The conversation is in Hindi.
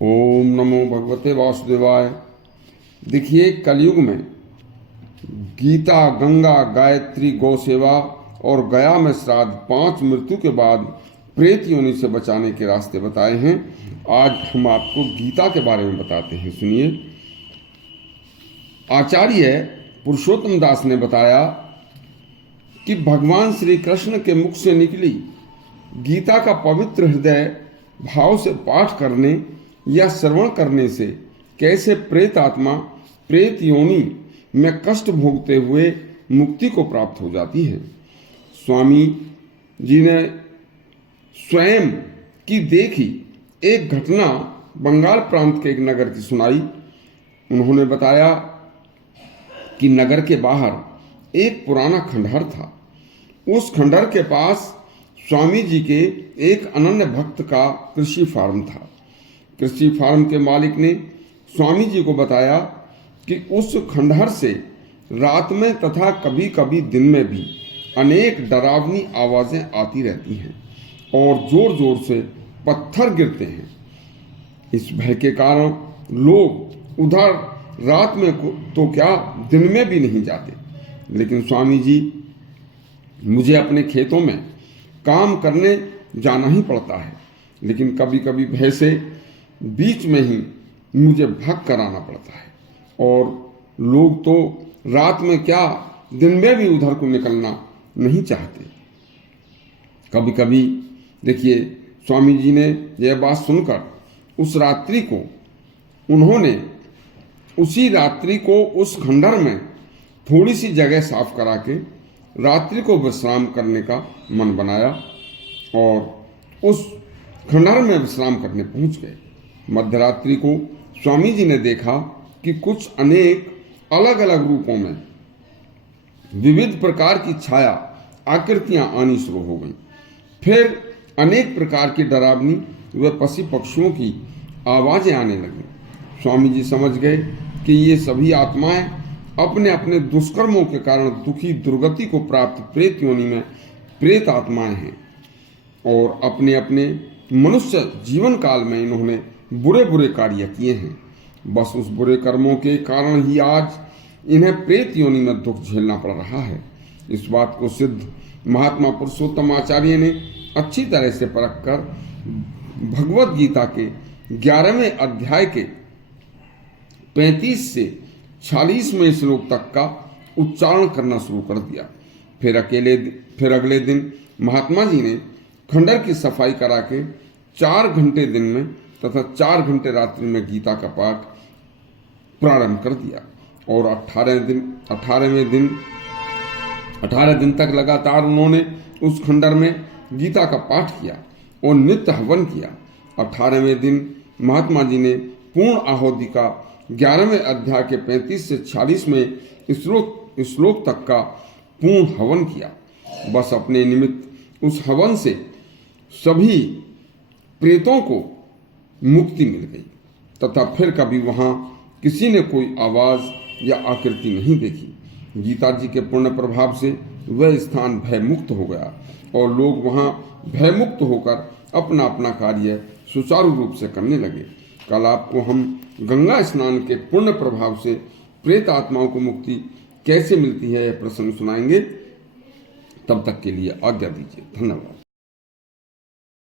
ओम नमो भगवते वासुदेवाय। देखिए, कलयुग में गीता, गंगा, गायत्री, गौ सेवा और गया में श्राद्ध 5 मृत्यु के बाद प्रेत योनि से बचाने के रास्ते बताए हैं। आज हम आपको गीता के बारे में बताते हैं, सुनिए। आचार्य पुरुषोत्तम दास ने बताया कि भगवान श्री कृष्ण के मुख से निकली गीता का पवित्र हृदय भाव से पाठ करने या श्रवण करने से कैसे प्रेत आत्मा प्रेत योनि में कष्ट भोगते हुए मुक्ति को प्राप्त हो जाती है। स्वामी जी ने स्वयं की देखी एक घटना बंगाल प्रांत के एक नगर की सुनाई। उन्होंने बताया कि नगर के बाहर एक पुराना खंडहर था। उस खंडहर के पास स्वामी जी के एक अनन्य भक्त का कृषि फार्म था। कृषि फार्म के मालिक ने स्वामी जी को बताया कि उस खंडहर से रात में तथा कभी कभी दिन में भी अनेक डरावनी आवाजें आती रहती हैं और जोर जोर से पत्थर गिरते हैं। इस भय के कारण लोग उधर रात में तो क्या दिन में भी नहीं जाते। लेकिन स्वामी जी, मुझे अपने खेतों में काम करने जाना ही पड़ता है, लेकिन कभी कभी भय से बीच में ही मुझे भाग कर आना पड़ता है और लोग तो रात में क्या दिन में भी उधर को निकलना नहीं चाहते। कभी कभी देखिए, स्वामी जी ने यह बात सुनकर उसी रात्रि को उस खंडहर में थोड़ी सी जगह साफ करा के रात्रि को विश्राम करने का मन बनाया और उस खंडहर में विश्राम करने पहुंच गए। मध्यरात्रि को स्वामी जी ने देखा कि कुछ अनेक अलग अलग रूपों में विविध प्रकार की छाया आकृतियां आनी शुरू हो गईं। फिर अनेक प्रकार की डरावनी व पशु पक्षियों की आवाजें आने लगीं। स्वामी जी समझ गए कि ये सभी आत्माएं अपने अपने दुष्कर्मों के कारण दुखी दुर्गति को प्राप्त प्रेत योनि में प्रेत आत्माएं हैं और अपने अपने मनुष्य जीवन काल में इन्होंने बुरे बुरे कार्य किए हैं। बस उस बुरे कर्मों के कारण ही आज इन्हें प्रेत योनि में दुख झेलना पड़ रहा है। इस बात को सिद्ध महात्मा पुरुषोत्तम आचार्य ने अच्छी तरह से परख कर भगवत गीता के 11वें अध्याय के 35 से 46वें श्लोक तक का उच्चारण करना शुरू कर दिया। फिर अगले दिन महात्मा जी ने खंडहर की सफाई करा के 4 घंटे दिन में तथा 4 घंटे रात्रि में गीता का पाठ प्रारंभ कर दिया और 18 दिन तक लगातार उन्होंने उस खंडहर में गीता का पाठ किया और नित्य हवन किया। 18वें दिन महात्मा जी ने पूर्ण आहुति का 11वें अध्याय के 35 से 46वें श्लोक तक का पूर्ण हवन किया। बस अपने निमित्त उस हवन से सभी प्रेतों को मुक्ति मिल गई तथा फिर कभी वहां किसी ने कोई आवाज या आकृति नहीं देखी। गीता जी के पुण्य प्रभाव से वह स्थान भयमुक्त हो गया और लोग वहां भयमुक्त होकर अपना अपना कार्य सुचारू रूप से करने लगे। कल आपको हम गंगा स्नान के पुण्य प्रभाव से प्रेत आत्माओं को मुक्ति कैसे मिलती है यह प्रसंग सुनाएंगे। तब तक के लिए आज्ञा दीजिए। धन्यवाद।